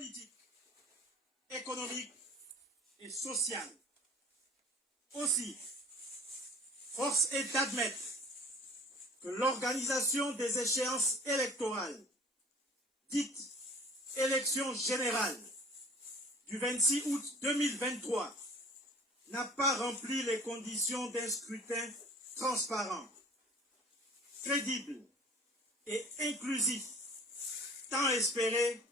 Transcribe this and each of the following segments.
politique, économique et sociale. Aussi, force est d'admettre que l'organisation des échéances électorales, dites élections générales, du 26 août 2023, n'a pas rempli les conditions d'un scrutin transparent, crédible et inclusif, tant espéré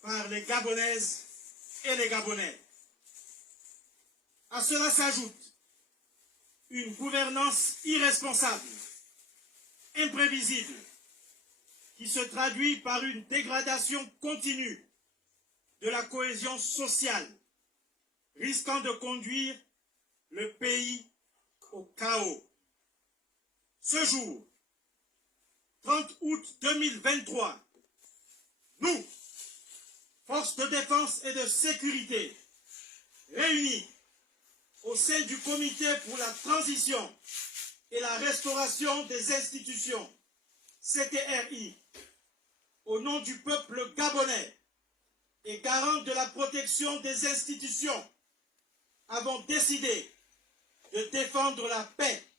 par les Gabonaises et les Gabonais. À cela s'ajoute une gouvernance irresponsable, imprévisible, qui se traduit par une dégradation continue de la cohésion sociale, risquant de conduire le pays au chaos. Ce jour, 30 août 2023, nous, forces de défense et de sécurité, réunis au sein du Comité pour la transition et la restauration des institutions, CTRI, au nom du peuple gabonais et garant de la protection des institutions, avons décidé de défendre la paix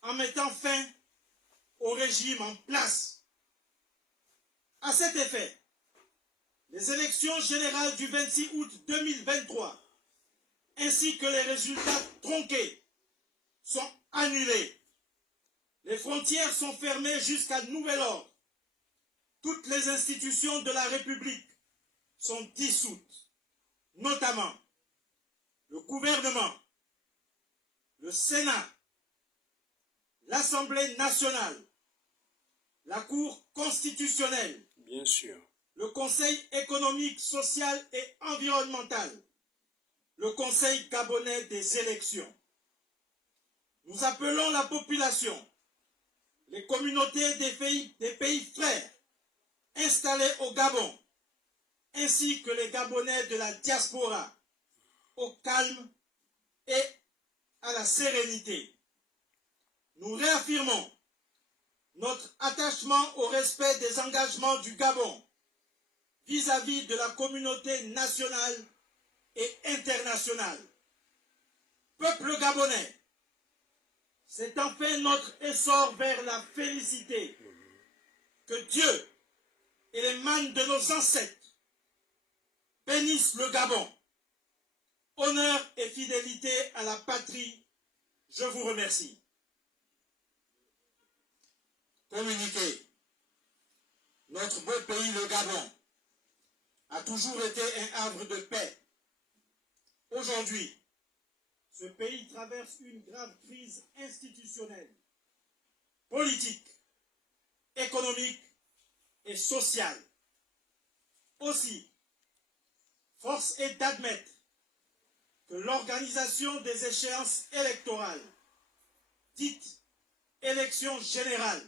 en mettant fin au régime en place. À cet effet, les élections générales du 26 août 2023 ainsi que les résultats tronqués sont annulés. Les frontières sont fermées jusqu'à nouvel ordre. Toutes les institutions de la République sont dissoutes, notamment le gouvernement, le Sénat, l'Assemblée nationale, la Cour constitutionnelle, bien sûr, le Conseil économique, social et environnemental, le Conseil gabonais des élections. Nous appelons la population, les communautés des pays frères installés au Gabon, ainsi que les Gabonais de la diaspora, au calme et à la sérénité. Nous réaffirmons notre attachement au respect des engagements du Gabon vis-à-vis de la communauté nationale et internationale. Peuple gabonais, c'est enfin notre essor vers la félicité. Que Dieu et les mânes de nos ancêtres bénissent le Gabon. Honneur et fidélité à la patrie, je vous remercie. Communiqué. Notre beau pays, le Gabon, a toujours été un havre de paix. Aujourd'hui, ce pays traverse une grave crise institutionnelle, politique, économique et sociale. Aussi, force est d'admettre que l'organisation des échéances électorales, dites élections générales,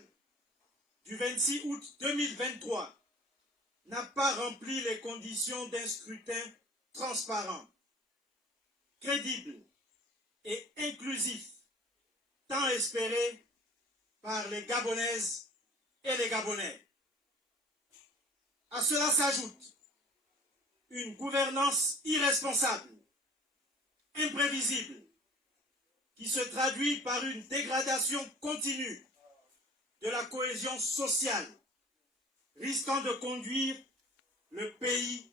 du 26 août 2023, n'a pas rempli les conditions d'un scrutin transparent, crédible et inclusif, tant espéré par les Gabonaises et les Gabonais. À cela s'ajoute une gouvernance irresponsable, imprévisible, qui se traduit par une dégradation continue de la cohésion sociale, risquant de conduire le pays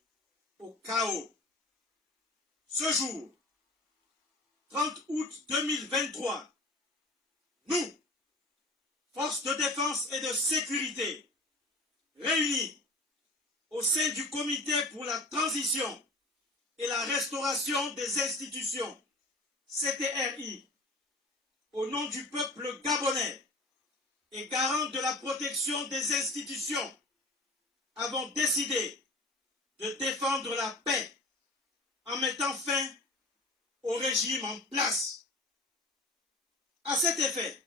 au chaos. Ce jour, 30 août 2023, nous, forces de défense et de sécurité, réunis au sein du Comité pour la transition et la restauration des institutions, CTRI, au nom du peuple gabonais et garant de la protection des institutions, avons décidé de défendre la paix en mettant fin au régime en place. À cet effet,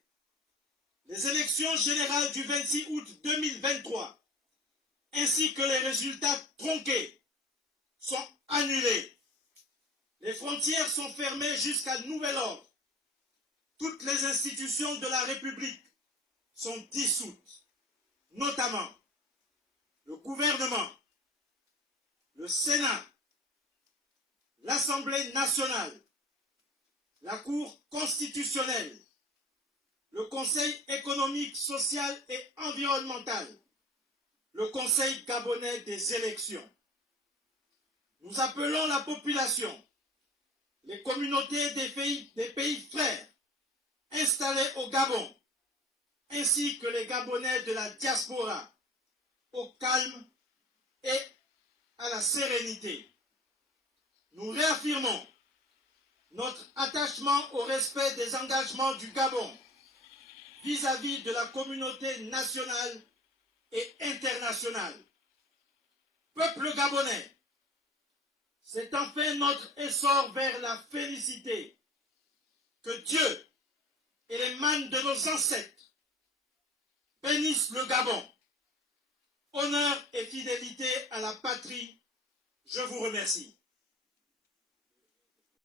les élections générales du 26 août 2023 ainsi que les résultats tronqués sont annulés. Les frontières sont fermées jusqu'à nouvel ordre. Toutes les institutions de la République sont dissoutes, notamment le gouvernement, le Sénat, l'Assemblée nationale, la Cour constitutionnelle, le Conseil économique, social et environnemental, le Conseil gabonais des élections. Nous appelons la population, les communautés des pays frères installés au Gabon, ainsi que les Gabonais de la diaspora, au calme et à la sérénité. Nous réaffirmons notre attachement au respect des engagements du Gabon vis-à-vis de la communauté nationale et internationale. Peuple gabonais, c'est enfin notre essor vers la félicité. Que Dieu et les mânes de nos ancêtres bénissent le Gabon. Honneur et fidélité à la patrie, je vous remercie.